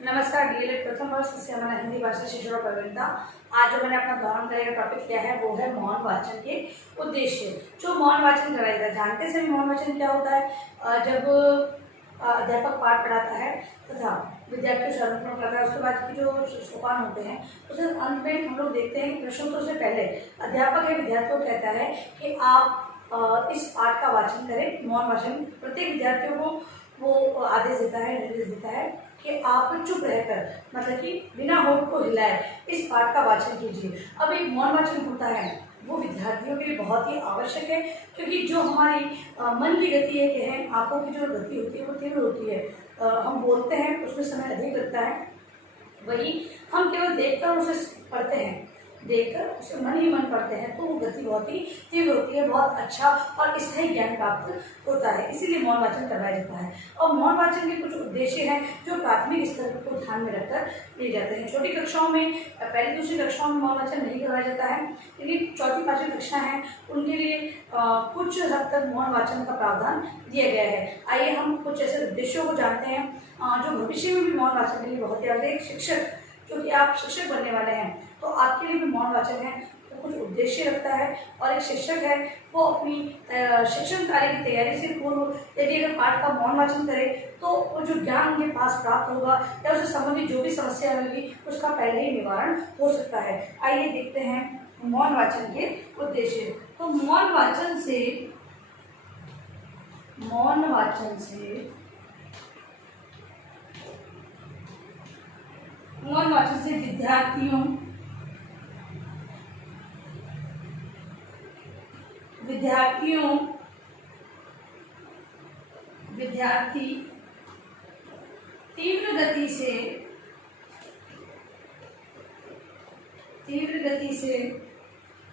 नमस्कार डीएलएड प्रथम वर्ष से हमारा हिंदी भाषा शिक्षण प्रवीणता। आज जो मैंने अपना दोहन करेगा टॉपिक किया है वो है मौन वाचन के उद्देश्य। जो मौन वाचन कराया जाता है, जानते से मौन वाचन क्या होता है? जब अध्यापक पाठ पढ़ाता है तथा विद्यार्थी सर्वप्रथम करता है, उसके बाद की जो सोपान होते हैं उसके अंत में हम लोग देखते हैं कि प्रश्नोत्तर से पहले अध्यापक या विद्यार्थियों को कहता है कि आप इस पाठ का वाचन करें। मौन वाचन प्रत्येक विद्यार्थियों को वो आदेश देता है, निर्देश देता है कि आप चुप रहकर, मतलब कि बिना होठ को हिलाए इस पाठ का वाचन कीजिए। अब एक मौन वाचन होता है वो विद्यार्थियों के लिए बहुत ही आवश्यक है, क्योंकि जो हमारी मन की गति है कि है आंखों की जो गति होती है वो तीव्र होती है। हम बोलते हैं उसमें समय अधिक लगता है, वही हम केवल देखकर उसे पढ़ते हैं, देखकर उसे मन ही मन पढ़ते हैं तो वो गति बहुत ही तीव्र होती है, बहुत अच्छा और स्थायी ज्ञान प्राप्त होता है। इसीलिए मौन वाचन करवाया जाता है। और मौन वाचन के कुछ उद्देश्य हैं जो प्राथमिक स्तर को ध्यान में रखकर लिए जाते हैं। छोटी कक्षाओं में, पहली दूसरी कक्षाओं में मौन वाचन नहीं करवाया जाता है, लेकिन चौथी पांचवी कक्षा है उनके लिए कुछ हद तक मौन वाचन का प्रावधान दिया गया है। आइए हम कुछ ऐसे उद्देश्यों को जानते हैं जो भविष्य में भी मौन वाचन के लिए बहुत ही आवश्यक। एक शिक्षक, क्योंकि आप शिक्षक बनने वाले हैं तो आपके लिए भी मौन वाचन है तो कुछ उद्देश्य रखता है। और एक शिक्षक है वो अपनी शिक्षण कार्य की तैयारी से पूर्व यदि अगर पाठ का मौन वाचन करे तो वो जो ज्ञान उनके पास प्राप्त होगा या उससे संबंधित जो भी समस्या होगी उसका पहले ही निवारण हो सकता है। आइए देखते हैं मौन वाचन के उद्देश्य। तो मौन वाचन से विद्यार्थी तीव्र गति से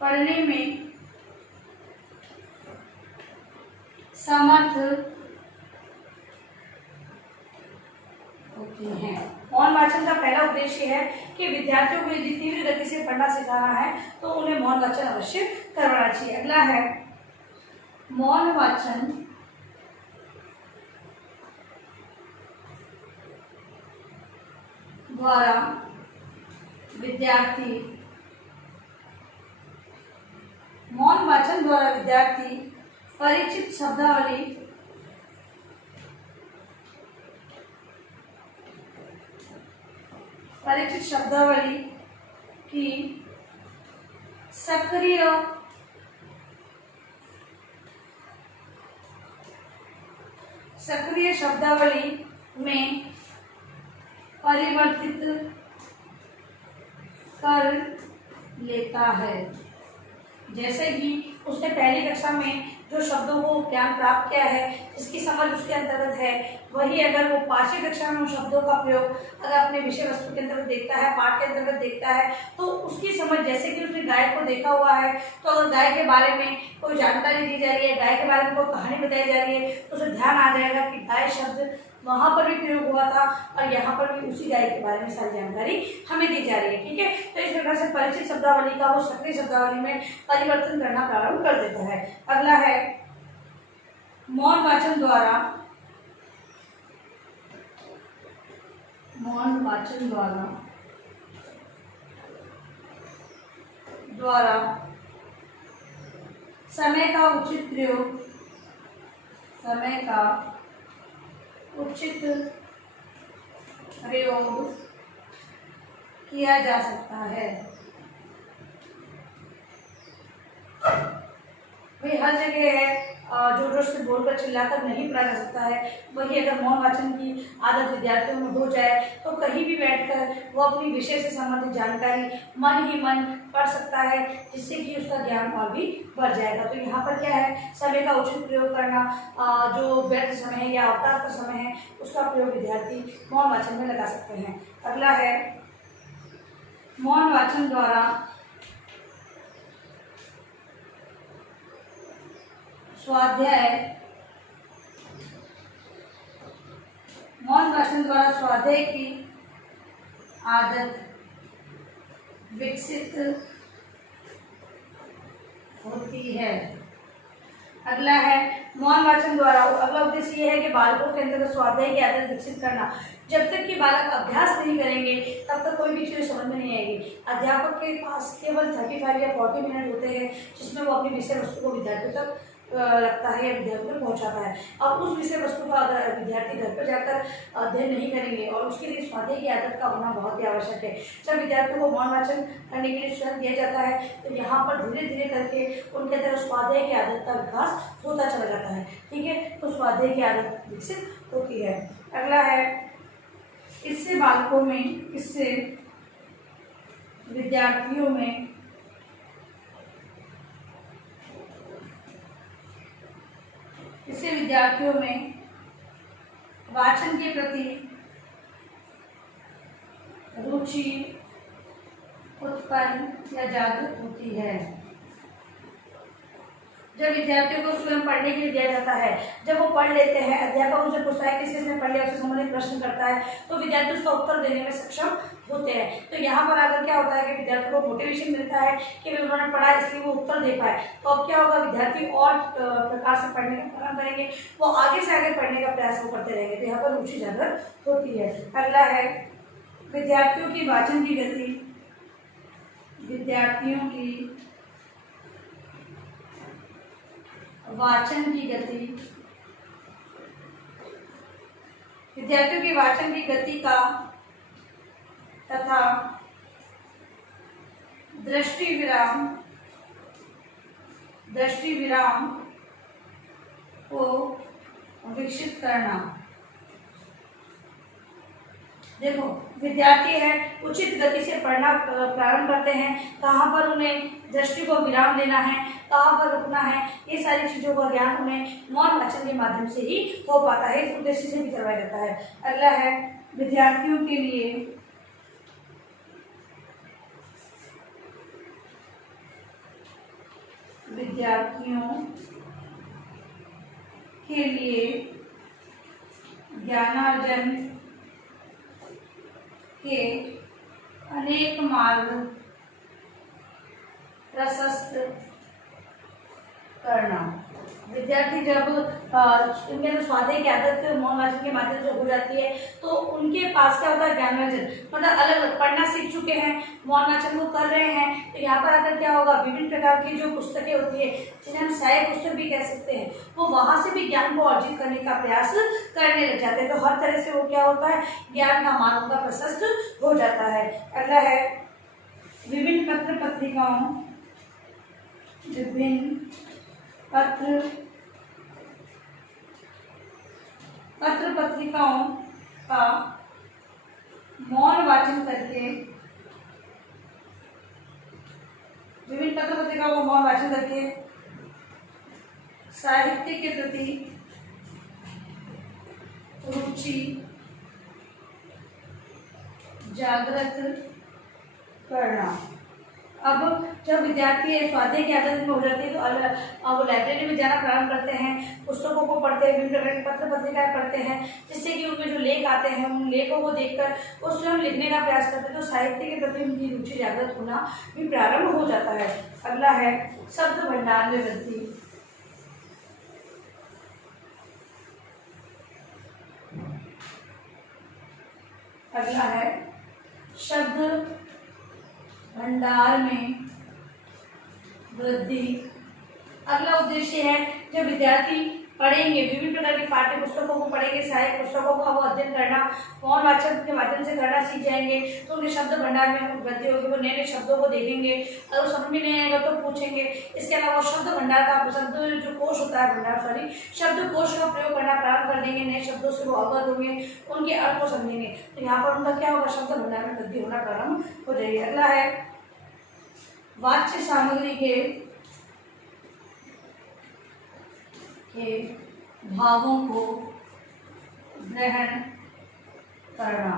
पढ़ने में समर्थ होते हैं। मौन वाचन का पहला उद्देश्य है कि विद्यार्थियों को यदि तीव्र गति से पढ़ना सिखाना है तो उन्हें मौन वाचन अवश्य करवाना चाहिए। अगला है मौन वाचन द्वारा विद्यार्थी परिचित शब्दावली की सक्रिय शब्दावली में परिवर्तित कर लेता है। जैसे कि उसने पहली कक्षा में जो शब्दों को ज्ञान प्राप्त किया है, जिसकी समझ उसके अंतर्गत है, वही अगर वो पांचवी कक्षा में उन शब्दों का प्रयोग अगर अपने विषय वस्तु के अंतर्गत देखता है, पाठ के अंतर्गत देखता है, तो उसकी समझ, जैसे कि उसने गाय को देखा हुआ है तो अगर गाय के बारे में कोई जानकारी दी जा रही है, गाय के बारे में कोई कहानी बताई जा रही है तो उसे ध्यान आ जाएगा कि गाय शब्द वहां पर भी प्रयोग हुआ था और यहाँ पर भी उसी गाय के बारे में सारी जानकारी हमें दी जा रही है। ठीक है, तो इस प्रकार से परिचित शब्दावली का वो सक्रिय शब्दावली में परिवर्तन करना प्रारंभ कर देता है। अगला है मौन वाचन द्वारा समय का उचित प्रयोग किया जा सकता है। भाई हर जगह है जोर जोर से बोलकर चिल्लाकर नहीं पढ़ा जा सकता है, वही अगर मौन वाचन की आदत विद्यार्थियों में हो जाए तो कहीं भी बैठकर वो अपनी विषय से संबंधित जानकारी मन ही मन पढ़ सकता है, जिससे कि उसका ज्ञान और भी बढ़ जाएगा। तो यहाँ पर क्या है, समय का उचित प्रयोग करना, जो व्यर्थ समय है या अवकाश का समय है उसका प्रयोग विद्यार्थी मौन वाचन में लगा सकते हैं। अगला है मौन वाचन द्वारा स्वाध्याय की आदत विकसित होती है। अगला है मौन वाचन द्वारा अगला उद्देश्य ये है कि बालकों के अंदर स्वाध्याय की आदत विकसित करना। जब तक कि बालक अभ्यास नहीं करेंगे तब तक कोई भी चीज़ समझ में नहीं आएगी। अध्यापक के पास केवल 35 या 40 मिनट होते हैं जिसमें वो अपनी विषय वस्तु को विद्यार्थियों तक रखता है या विद्यार्थियों तक पहुँचाता है। अब उस विषय वस्तु का अगर विद्यार्थी घर पर जाकर अध्ययन नहीं करेंगे और उसके लिए स्वाध्याय की आदत का होना बहुत ही आवश्यक है। जब विद्यार्थियों को मौन वाचन करने के लिए स्वयं दिया जाता है तो यहाँ पर धीरे धीरे करके उनके अंदर स्वाध्याय की आदत का विकास होता चला जाता है। ठीक है, तो स्वाध्याय की आदत विकसित होती है। अगला है, इससे बालकों में, इससे विद्यार्थियों में वाचन के प्रति रुचि उत्पन्न या जागृत होती है। जब विद्यार्थियों को स्वयं पढ़ने के लिए दिया जाता है, जब वो पढ़ लेते हैं, अध्यापक उसे पूछता है किसी ने पढ़ लिया, उससे संबंधित प्रश्न करता है तो विद्यार्थी उसका उत्तर देने में सक्षम होते हैं। तो यहाँ पर अगर क्या होता है कि विद्यार्थियों को मोटिवेशन मिलता है कि उन्होंने पढ़ा इसलिए वो उत्तर दे पाए, तो अब क्या होगा, विद्यार्थी और प्रकार से पढ़ने का प्रयास करेंगे, वो आगे से आगे पढ़ने का प्रयास वो करते रहेंगे। तो यहाँ पर रुचि जागृत होती है। अगला है, विद्यार्थियों की वाचन की गति, विद्यार्थियों की वाचन की गति का तथा दृष्टि विराम को विकसित करना। देखो, विद्यार्थी है उचित गति से पढ़ना प्रारंभ करते हैं, कहाँ पर उन्हें दृष्टि को विराम देना है, कहाँ पर रुकना है, ये सारी चीज़ों का ज्ञान उन्हें मौन वाचन के माध्यम से ही हो पाता है। इस उद्देश्य से भी करवाया जाता है। अगला है, विद्यार्थियों के लिए ज्ञानार्जन के अनेक मार्ग प्रशस्त करना। विद्यार्थी जब उनके अंदर स्वाध्याय की आदत मौन वाचन के माध्यम से हो जाती है तो उनके पास क्या होता है, ज्ञानार्जन, मतलब अलग अलग पढ़ना सीख चुके हैं, मौन वाचन को कर रहे हैं, तो यहाँ पर आकर क्या होगा, विभिन्न प्रकार की जो पुस्तकें होती है जिन्हें हम सहायक पुस्तक भी कह सकते हैं, वो वहाँ से भी ज्ञान को अर्जित करने का प्रयास करने लग जाते हैं। तो हर तरह से वो क्या होता है, ज्ञान का मार्ग का प्रशस्त हो जाता है। अगला है, विभिन्न पत्र पत्रिकाओं का मौन वाचन करके, विभिन्न पत्र पत्रिकाओं का मौन वाचन करके साहित्य के प्रति रुचि जागृत करना। अब जब विद्यार्थी स्वाध्याय की आदत में हो जाती है तो अब लाइब्रेरी में जाना प्रारंभ करते हैं, पुस्तकों को पढ़ते हैं, विभिन्न प्रकार की पत्र पत्रिकाएं पढ़ते हैं, जिससे कि उनमें जो लेख आते हैं उन लेखों को देखकर वो स्वयं लिखने का प्रयास करते हैं, तो साहित्य के प्रति उनकी रुचि जागृत होना भी प्रारंभ हो जाता है। अगला है, शब्द भंडार में वृद्धि। अगला है, शब्द भंडार में वृद्धि। अगला उद्देश्य है, जब विद्यार्थी पढ़ेंगे, विभिन्न प्रकार की पाठ्य पुस्तकों को पढ़ेंगे, सहायक पुस्तकों का वो अध्ययन करना मौन वाचन के माध्यम से करना सीख जाएंगे, तो उनके शब्द भंडार में वृद्धि होगी। वो नए नए शब्दों को देखेंगे, अगर वो समझ में नहीं आएगा तो पूछेंगे। इसके अलावा शब्द भंडार का शब्द जो कोश होता है, शब्द कोश का प्रयोग करना प्रारंभ कर देंगे, नए शब्दों से वो अवगत होंगे, उनके अर्थ को समझेंगे, तो यहाँ पर उनका क्या होगा, शब्द भंडार में वृद्धि होना प्रारंभ हो जाएगी। अगला है, वाच्य सामग्री के भावों को ग्रहण करना।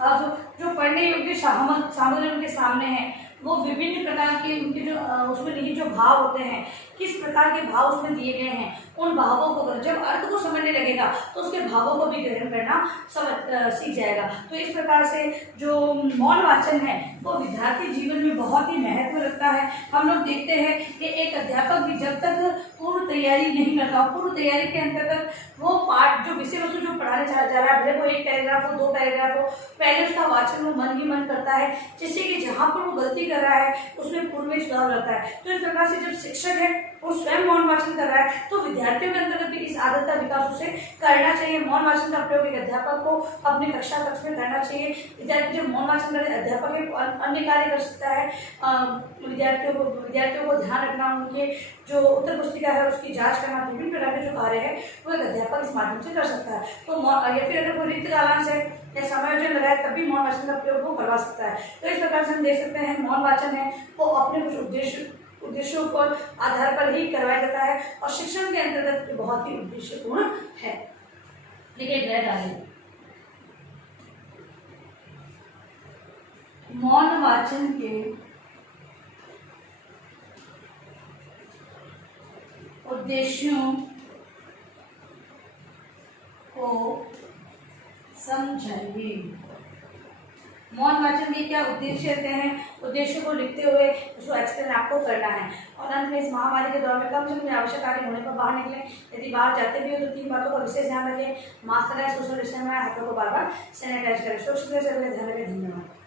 अब जो पढ़ने योग्य सामग्री उनके सामने है, वो विभिन्न प्रकार के उनके जो उसमें निहित जो भाव होते हैं, किस प्रकार के भाव उसमें दिए गए हैं, उन भावों को जब अर्थ को समझने लगेगा तो उसके भावों को भी ग्रहण करना सीख जाएगा। तो इस प्रकार से जो मौन वाचन है वो विद्यार्थी जीवन में बहुत ही महत्व रखता है। हम लोग देखते हैं कि एक अध्यापक भी जब तक पूर्व तैयारी नहीं करता, पूर्व तैयारी के अंतर्गत वो पाठ जो विषय वस्तु जो पढ़ाने जा रहा है, भले वो एक पैराग्राफ हो, 2 पैराग्राफ हो, पहले उसका वाचन वो मन ही मन करता है, जिससे कि जहाँ पर वो गलती कर रहा है उसमें पूर्व में सुधार रहता है। तो इस प्रकार से जब शिक्षक है वो स्वयं मौन वाचन कर रहा है तो विद्यार्थियों के अंतर्गत भी इस आदत का विकास उसे करना चाहिए। मौन वाचन का प्रयोग एक अध्यापक को अपनी कक्षा कक्ष में करना चाहिए। विद्यार्थी जब मौन वाचन करे, अध्यापक एक अन्य कार्य कर सकता है। विद्यार्थियों को ध्यान रखना, उनके जो उत्तर पुस्तिका है उसकी जांच करना, विभिन्न प्रकार के जो कार्य है वो एक अध्यापक इस माध्यम से कर सकता है। तो या फिर अगर कोई रिक्त कालांश है या समायोजन लगाए तब भी मौन वाचन का प्रयोग वो करवा सकता है। तो इस प्रकार से हम देख सकते हैं मौन वाचन है वो अपने कुछ उद्देश्यों पर आधार पर ही करवाया जाता है और शिक्षण के अंतर्गत बहुत ही उद्देश्यपूर्ण है। मौन वाचन के उद्देश्यों को समझाइए। मौन वाचन के क्या उद्देश्य रहते हैं, उद्देश्य को लिखते हुए उसको एक्सप्लेन आपको करना है। और अंत में इस महामारी के दौर में कम से कम आवश्यक कार्य होने पर बाहर निकलें। यदि बाहर जाते भी हो तो 3 बातों का विशेष ध्यान रखें। मास्क लगाएं, सोशल डिस्टेंस बनाएं, हाथों को बार बार सैनिटाइज करें। सोशल ध्यान रखें। धन्यवाद।